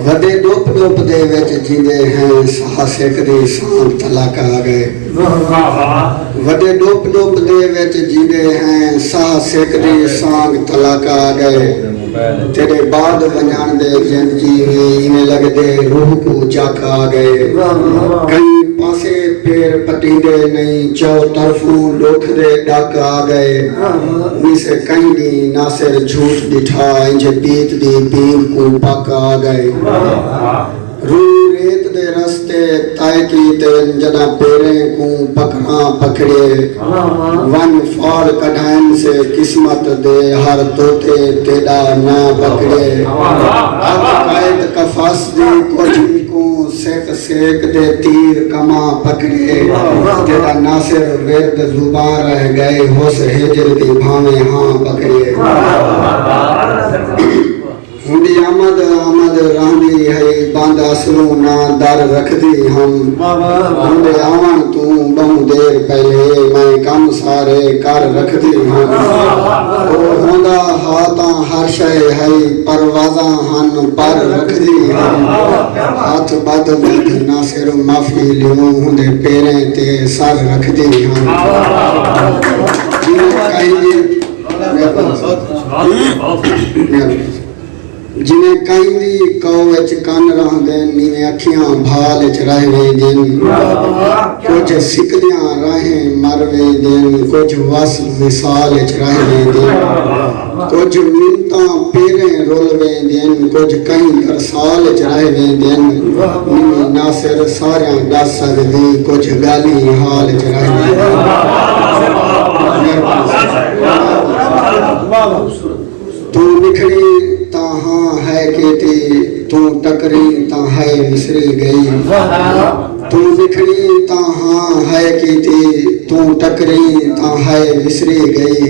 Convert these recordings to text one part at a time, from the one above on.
वडे dope dope दे विच जींदे हैं साह सेकदे सांग तलाक आ गए। वडे डोप डोप दे विच जींदे हैं साह सेकदे सांग तलाक आ गए। तेरे बाद वञण दे जिंदगी में लगदे रूह को जाक आ गए। कई पासे पैर पटींदे नहीं चौ तरफों लोख दे डाक आ गए। मिसे कहीं दी नासिर झूठ दिठा इंज बीत दी बीर को पक आ गए। रू रेत दे रस्ते तय की ते जना पेरे को पकड़ा पकड़े। वन फाल कढ़ाइन से किस्मत दे हर तोते तेरा ना पकड़े। कैद कफास दी कोठी को सेक सेक दे तीर कमा पकड़े। तेरा नासिर वेद जुबान रह गए होश हेजर दी भावे हाँ पकड़े। हुंदी आमद आमद रांदी है बांद असलू ना दर रखदी हम। हुंदे आवन तू बहु देर पहले मैं कम सारे कर रखदी हम। ओ होंदा हाथा हर शय है परवाजा हन पर रखदी हम। हाथ बद बद नासिर माफी लियो हुंदे पेरे ते सर रखदी हम। जिन्हें कई दी कौ विच कन रहंदे नीवें अखियां भाल च रह वेंदे। कुछ सिकदियां राहें मर वेंदे। कुछ वस विसाल च रह वेंदे। कुछ मिंतां पेरे रोल वेंदे। कुछ कई अरसाल च रह वेंदे। नीवें नासिर सारियां दस सकदी कुछ गाली हाल च रह वेंदे। तू निखड़ी हाँ है केती तू टकरी ता है विसरी गई। तू बिखरी ता हाँ है केती तू टकरी ता है विसरी गई।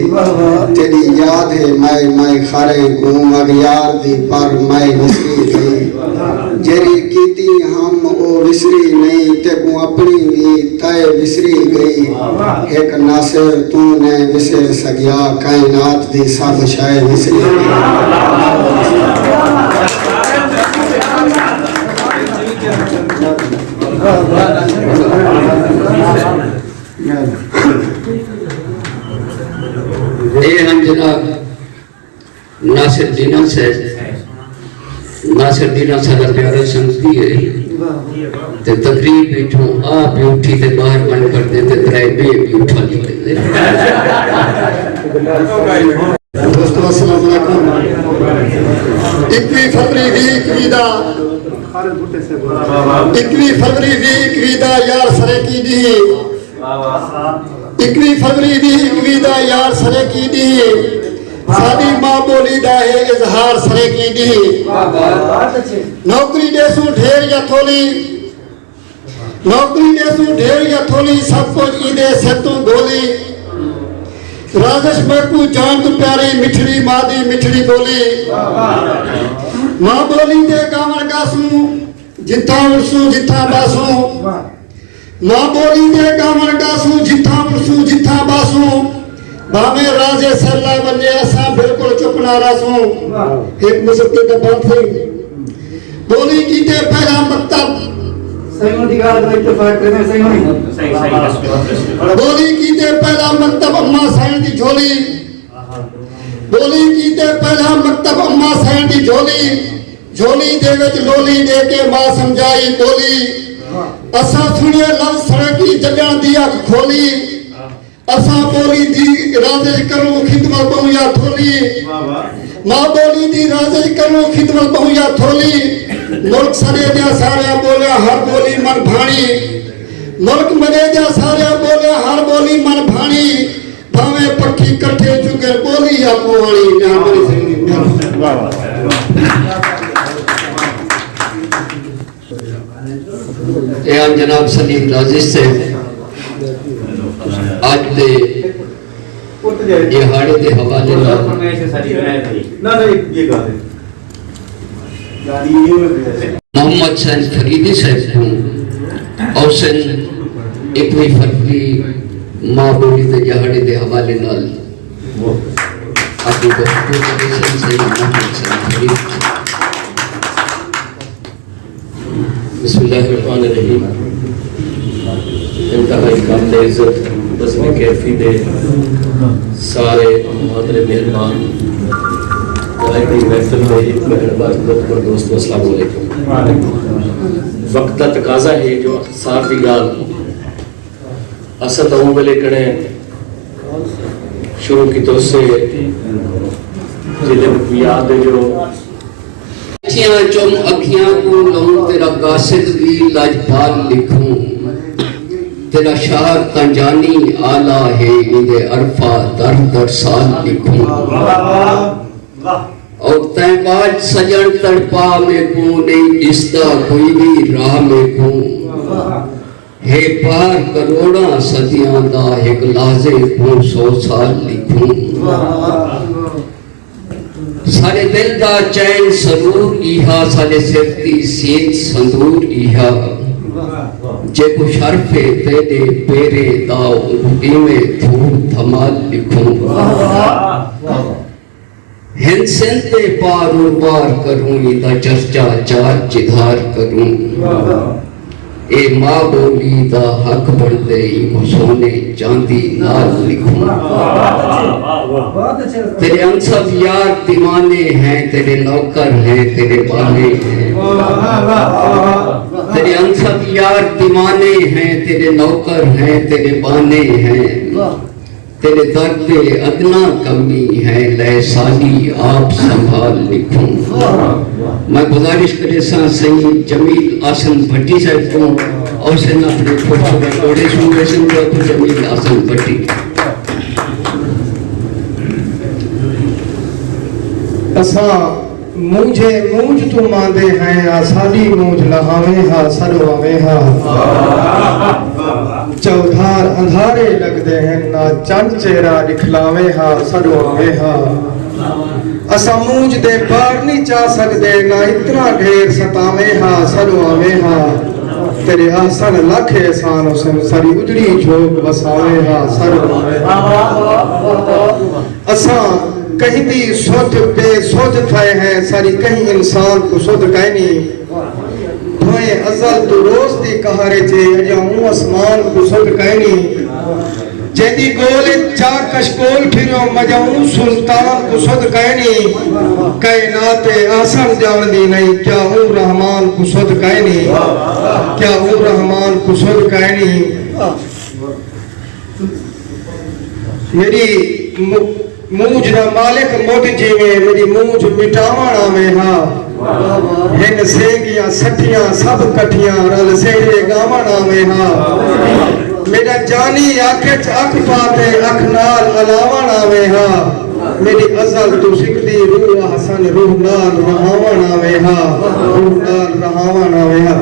तेरी याद है मैं खारे घूम अगियार दी पर मैं विसरी गई। जेरी कीती हम ओ विसरी नहीं ते को अपनी भी तय विसरी गई। एक नासिर तू ने विसर सकिया कायनात दी सब शय विसरी गई। ये हम जनाब नासिर दीना से अगर प्यारा समझती है तो तकरीब बैठो आप भी उठी ते बाहर बंद कर देते तराए बे भी उठा लेते। दोस्तों अस्सलाम वालेकुम। 21 फरवरी 2021 दा यार सरे की दी। 21 फरवरी 2021 दा यार सरे की दी। साडी मां बोली दा है इजहार सरे की दी। नौकरी देसू ढेर या थोली सब कुछ ईदे सेतू गोली। राजेश मैकू जान तू प्यारी मिठड़ी मां दी मिठड़ी बोली। मां बोली दे गावन गासू जिथा उड़सू जिथा बासू। मां बोली दे गावन गासू जिथा उड़सू जिथा बासू। भावे राजे सरला बने असा बिल्कुल चुप ना रासू। एक मुसक्के का बात है बोली की ते पहला मकतब सही दिखा दो इत्तेफाक करने सही नहीं। बोली की ते पहला मकतब अम्मा सैन दी झोली। बोली की ते पहला मकतब अम्मा सैन दी झोली। झोली दे विच लोली दे के मां समझाई बोली। असा सुने लफ्ज़ सड़की जगह दी अख खोली। असा बोली दी राजे करूं खिदमत बहुया थोली। मां बोली दी राजे करूं खिदमत बहुया थोली। मुल्क सरे जा सारे बोले हर बोली मन भाणी। मुल्क मरे जा सारे बोले हर बोली मन भाणी। भावे पक्की कट्ठे चुके बोली आपो वाली ना बड़ी सही। वाह वाह। हम जनाब सलीम राजिश से आज दे दिहाड़े के हवाले मोहम्मद सैन फरीदी साहब को औसन 21 फरवरी मां बोली के दिहाड़े के हवाले नाल आपकी कोऑपरेशन से बिस्मिल्लाहिर्रहमानिर्रहीम। इंतहाई काबिल इज़्ज़त बज़्म कैफ़ी दे सारे मोहतरम मेहमान महफिल में एक मेहरबान दोस्तों अस्सलाम वालेकुम। वक्त का तकाजा है जो अख्तिसार की गाल असद आऊँ वाले कड़े शुरू की तो से जिले याद है जो अखियां चुम अखियां को लऊं तेरा कासिद भी लाजपाल लिखूं तेरा शाह तंजानी आला है इधे अरफा दर दर साल लिखूं और तैबाज सजन तड़पा में को नहीं इसदा कोई भी राह में को हे पार करोड़ा सदियां दा एक लाजे को 100 साल लिखूं सारे दिल दा चैन सरूर इहा सारे सिर दी सीन संदूर इहा जे को शर्फे तेरे पेरे दा इमे धूल धमाल लिखूं हिंद सिंध पे पार उबार करूं इदा चर्चा चार चिधार करूं ए माँ बोली दा हक बढ़ते इको सोने चांदी नाल लिखूं तेरे अंसब यार दीवाने हैं तेरे नौकर हैं तेरे बाने हैं तेरे अंसब यार दीवाने हैं तेरे नौकर हैं तेरे बाने हैं तेरे दर पे अदना कमी है लहसानी आप संभाल लिखूं मैं गुजारिश करे सा सही जमील आसन भट्टी साहब को और से ना अपने थोड़े सुनने से तो जमील आसन भट्टी असा मुझे मूझ तू मांदे हैं आसादी मूझ लहावे हा सरवावे हा चौधार अंधारे लगते हैं ना चंद चेहरा दिखलावे हा सरवावे हा असा मूझ दे पार नहीं चा सकते ना इतना ढेर सतावे हा सरवावे हा तेरे आसन लख एहसान हुसैन सारी उजड़ी झोंक वसावे हा सरवावे हा असा कहीं भी सोच बेसोच थे हैं सारी कहीं इंसान को सोच कहनी धोए अजल तो रोज दी कहारे चे अजाऊं आसमान को सोच कहनी जेदी गोले चार कशकोल फिरो मजाऊं सुल्तान को सोच कहनी कायनाते आसन जान दी नहीं क्या हूँ रहमान को सोच कहनी क्या हूँ रहमान को सोच कहनी मेरी मूझ ना मालिक मुझ जीवे मेरी मूझ मिटावना में हा हिन सेंगियां सठियां सब कठियां रल सेरे गावना में हा मेरा जानी आंखें च अख पाते अख नाल अलावना में हा मेरी अजल तू सिकदी रूह हसन रूह नाल रहावना में हा रूह नाल रहावना में हा